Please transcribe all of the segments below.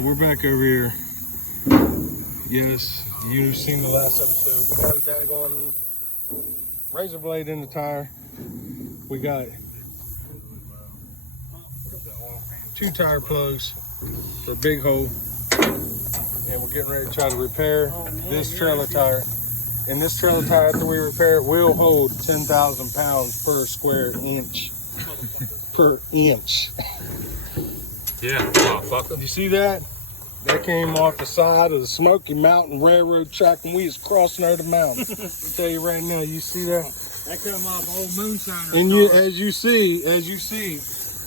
We're back over here. Yes, you've seen the last episode. We got a daggone razor blade in the tire. We got 2 tire plugs for a big hole. And we're getting ready to try to repair this trailer tire. And this trailer tire, after we repair it, will hold 10,000 pounds per square inch. Per inch. Yeah, motherfucker. You see that? That came off the side of the Smoky Mountain Railroad track, and we is crossing over the mountain. I'll tell you right now, you see that? That come off old moonshiner. And you, as you see,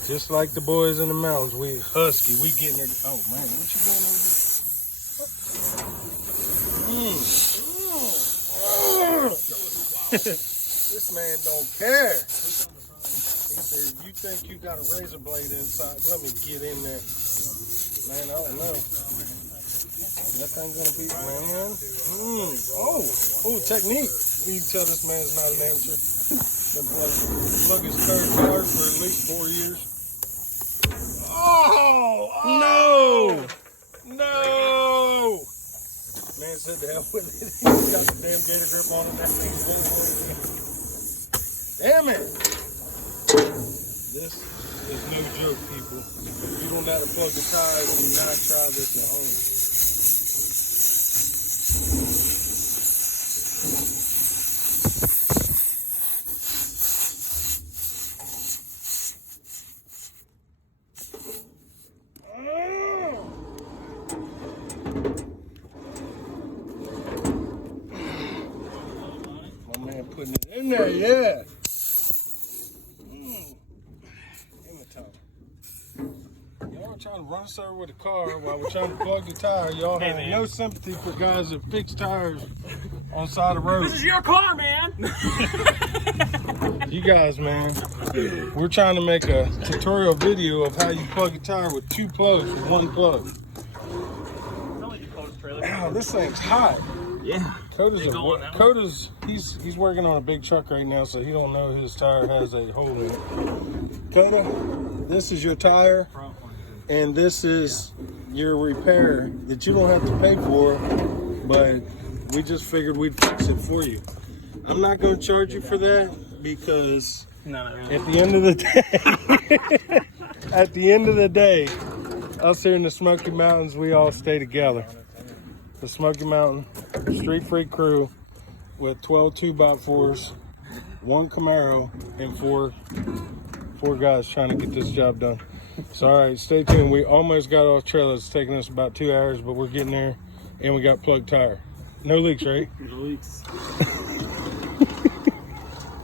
just like the boys in the mountains, we husky, we getting it. Oh man, what you doing over there? This man don't care. He said, "You think you got a razor blade inside? Let me get in there." Man, I don't know. That thing gonna be, man. Oh, technique. You can tell this man's not an amateur. Been plug his third tire for at least 4 years. No! Man said to hell with it. He's got the damn gator grip on it. That thing's damn it! This is no joke, people. You don't know how to plug the tires, do not try this at home. My man putting it in there, yeah. Y'all trying to run us over with a car while we're trying to plug the tire. Y'all have no sympathy for guys that fix tires on the side of the road. This is your car, man. You guys, man, we're trying to make a tutorial video of how you plug a tire with 2 plugs with 1 plug. Ow, this thing's hot. Yeah. Coda's he's working on a big truck right now, so he don't know his tire has a hole in it. Coda, this is your tire, and this is your repair that you don't have to pay for, but we just figured we'd fix it for you. I'm not going to charge you for that because at the end of the day, us here in the Smoky Mountains, we all stay together. The Smoky Mountain Street Freak crew with 12 2x4s, 1 Camaro, and four guys trying to get this job done. So all right, stay tuned. We almost got off trailer. It's taking us about 2 hours, but we're getting there, and we got plugged tire. No leaks, right? No leaks.